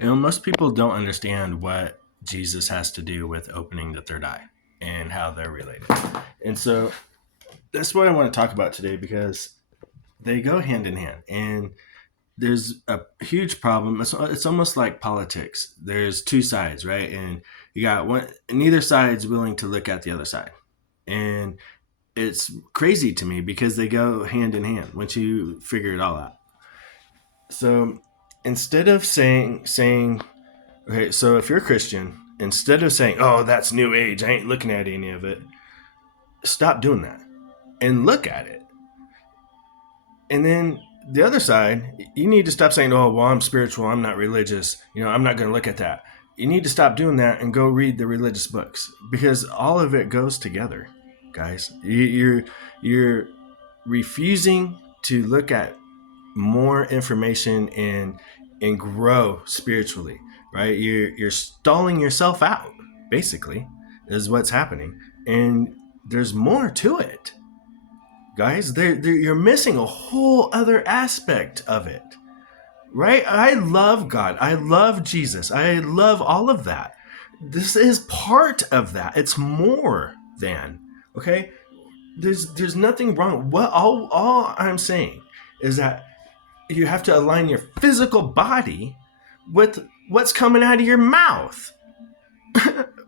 Most people don't understand what Jesus has to do with opening the third eye and how they're related. And so that's what I want to talk about today because they go hand in hand. And there's a huge problem. It's almost like politics. There's two sides, right? And you got one, neither side's willing to look at the other side. And it's crazy to me because they go hand in hand once you figure it all out. So instead of saying okay, so if you're a Christian, instead of saying, "Oh, that's new age, I ain't looking at any of it," stop doing that and look at it. And then the other side, you need to stop saying, "Oh, well, I'm spiritual, I'm not religious, I'm not going to look at that." You need to stop doing that and go read the religious books because all of it goes together, guys. You're refusing to look at more information and grow spiritually, right? You're stalling yourself out, basically, is what's happening, and there's more to it, guys. You're missing a whole other aspect of it, right? I love God, I love Jesus, I love all of that. This is part of that. It's more than okay. There's nothing wrong. What all I'm saying is that you have to align your physical body with what's coming out of your mouth.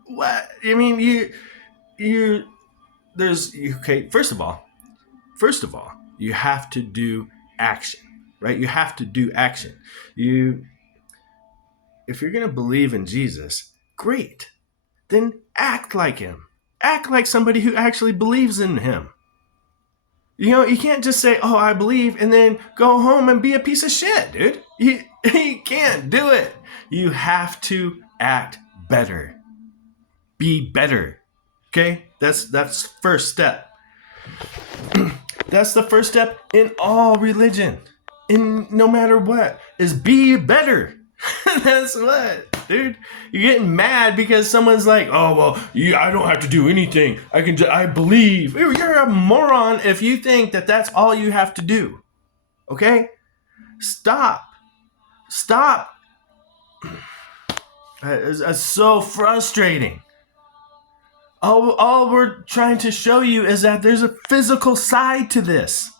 What I mean, you there's okay. First of all, you have to do action, right? You have to do action. You, if you're gonna believe in Jesus, great. Then act like him. Act like somebody who actually believes in him. You can't just say, "Oh, I believe," and then go home and be a piece of shit, dude. You can't do it. You have to act better. Be better. Okay? That's first step. That's the first step in all religion. In no matter what, is be better. That's what, dude. You're getting mad because someone's like, "Oh well, I don't have to do anything. I believe." You're a moron if you think that that's all you have to do. Okay, stop. It's so frustrating. All we're trying to show you is that there's a physical side to this.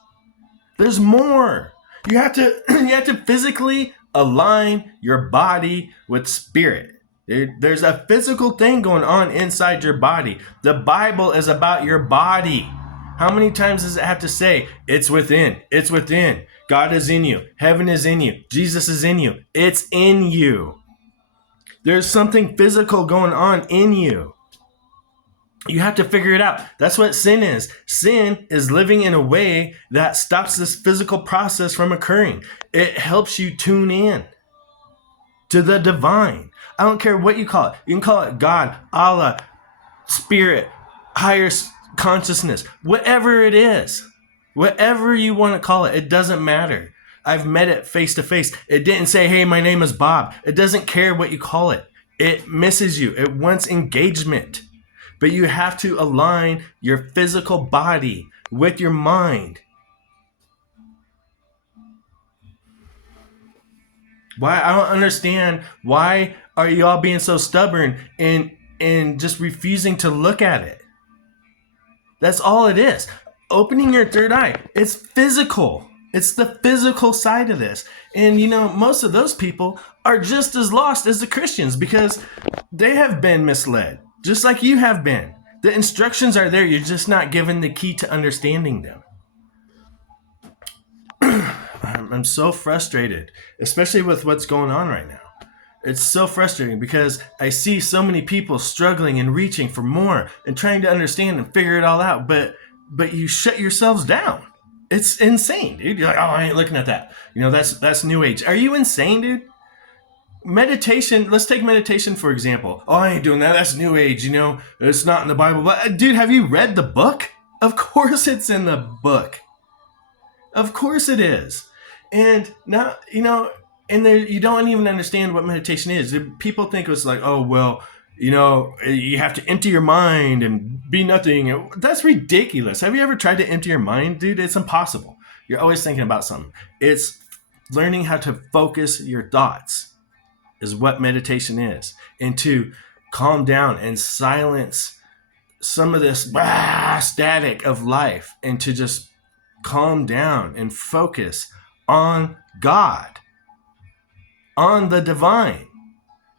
There's more. You have to you have to physically align your body with spirit. There's a physical thing going on inside your body. The Bible is about your body. How many times does it have to say, "It's within, it's within. God is in you. Heaven is in you. Jesus is in you." It's in you. There's something physical going on in you. You have to figure it out. That's what sin is. Sin is living in a way that stops this physical process from occurring. It helps you tune in to the divine. I don't care what you call it. You can call it God, Allah, spirit, higher consciousness, whatever it is. Whatever you want to call it, it doesn't matter. I've met it face to face. It didn't say, "Hey, my name is Bob." It doesn't care what you call it. It misses you. It wants engagement. But you have to align your physical body with your mind. Why I don't understand why are you all being so stubborn and just refusing to look at it. That's all it is. Opening your third eye. It's physical. It's the physical side of this. And most of those people are just as lost as the Christians because they have been misled, just like you have been. The instructions are there. You're just not given the key to understanding them. I'm so frustrated, especially with what's going on right now. It's so frustrating because I see so many people struggling and reaching for more and trying to understand and figure it all out, but you shut yourselves down. It's insane, dude. You're like, "Oh, I ain't looking at that." That's new age. Are you insane, dude? Meditation, let's take meditation for example. "Oh, I ain't doing that. That's new age, it's not in the Bible." But dude, have you read the book? Of course it's in the book. Of course it is. And now, and there, you don't even understand what meditation is. People think it's like, "Oh, well, you have to empty your mind and be nothing." That's ridiculous. Have you ever tried to empty your mind, dude? It's impossible. You're always thinking about something. It's learning how to focus your thoughts is what meditation is, and to calm down and silence some of this static of life, and to just calm down and focus on God, on the divine.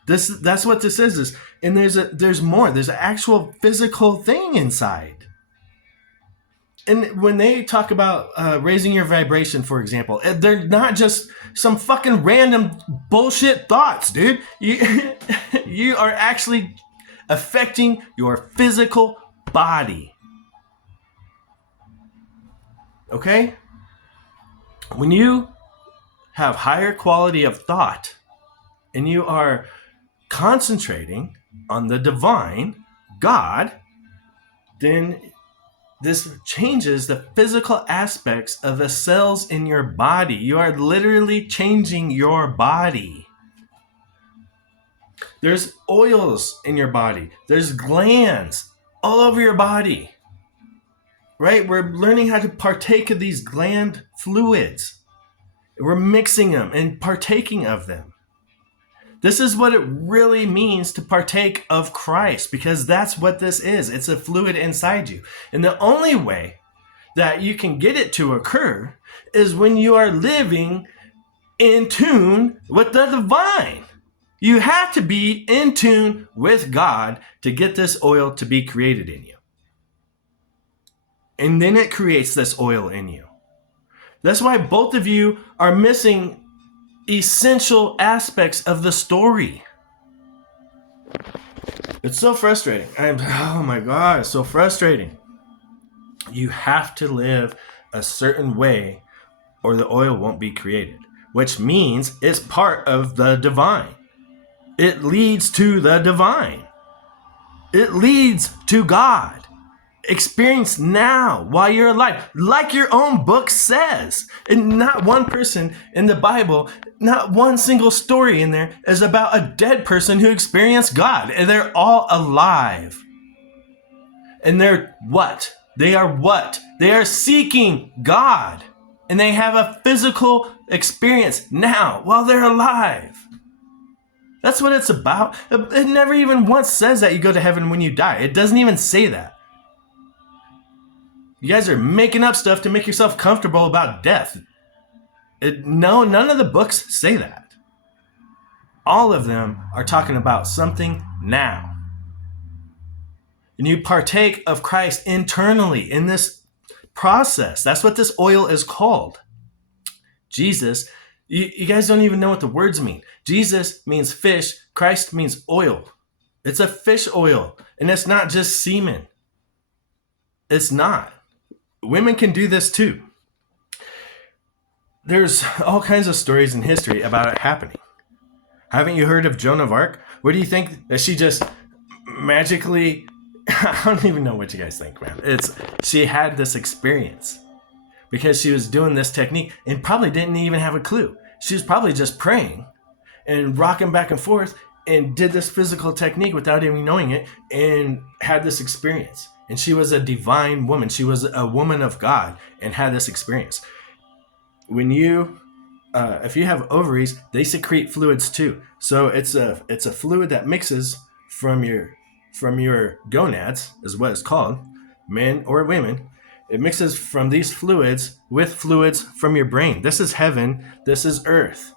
That's what this is. And there's more. There's an actual physical thing inside. And when they talk about raising your vibration, for example, they're not just some fucking random bullshit thoughts, dude. You are actually affecting your physical body. Okay? When you have higher quality of thought and you are concentrating on the divine, God, then this changes the physical aspects of the cells in your body. You are literally changing your body. There's oils in your body. There's glands all over your body. Right? We're learning how to partake of these gland fluids. We're mixing them and partaking of them. This is what it really means to partake of Christ, because that's what this is. It's a fluid inside you. And the only way that you can get it to occur is when you are living in tune with the divine. You have to be in tune with God to get this oil to be created in you. And then it creates this oil in you. That's why both of you are missing essential aspects of the story. It's so frustrating. Oh my God, it's so frustrating. You have to live a certain way or the oil won't be created, which means it's part of the divine. It leads to the divine. It leads to God. Experience now while you're alive, like your own book says. And not one person in the Bible, not one single story in there is about a dead person who experienced God. And they're all alive. And they're what? They are what? They are seeking God. And they have a physical experience now while they're alive. That's what it's about. It never even once says that you go to heaven when you die. It doesn't even say that. You guys are making up stuff to make yourself comfortable about death. No, none of the books say that. All of them are talking about something now. And you partake of Christ internally in this process. That's what this oil is called. Jesus, you guys don't even know what the words mean. Jesus means fish. Christ means oil. It's a fish oil. And it's not just semen. It's not. Women can do this too. There's all kinds of stories in history about it happening. Haven't you heard of Joan of Arc? What do you think that she just magically, I don't even know what you guys think, man. She had this experience because she was doing this technique and probably didn't even have a clue. She was probably just praying and rocking back and forth and did this physical technique without even knowing it and had this experience. And she was a divine woman. She was a woman of God and had this experience. When you, if you have ovaries, they secrete fluids too. So it's a fluid that mixes from your gonads, is what it's called, men or women. It mixes from these fluids with fluids from your brain. This is heaven. This is earth.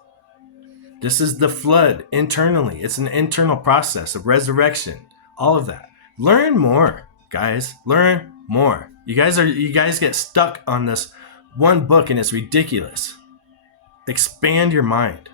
This is the flood internally. It's an internal process of resurrection. All of that. Learn more. Guys, learn more. You guys get stuck on this one book and it's ridiculous. Expand your mind.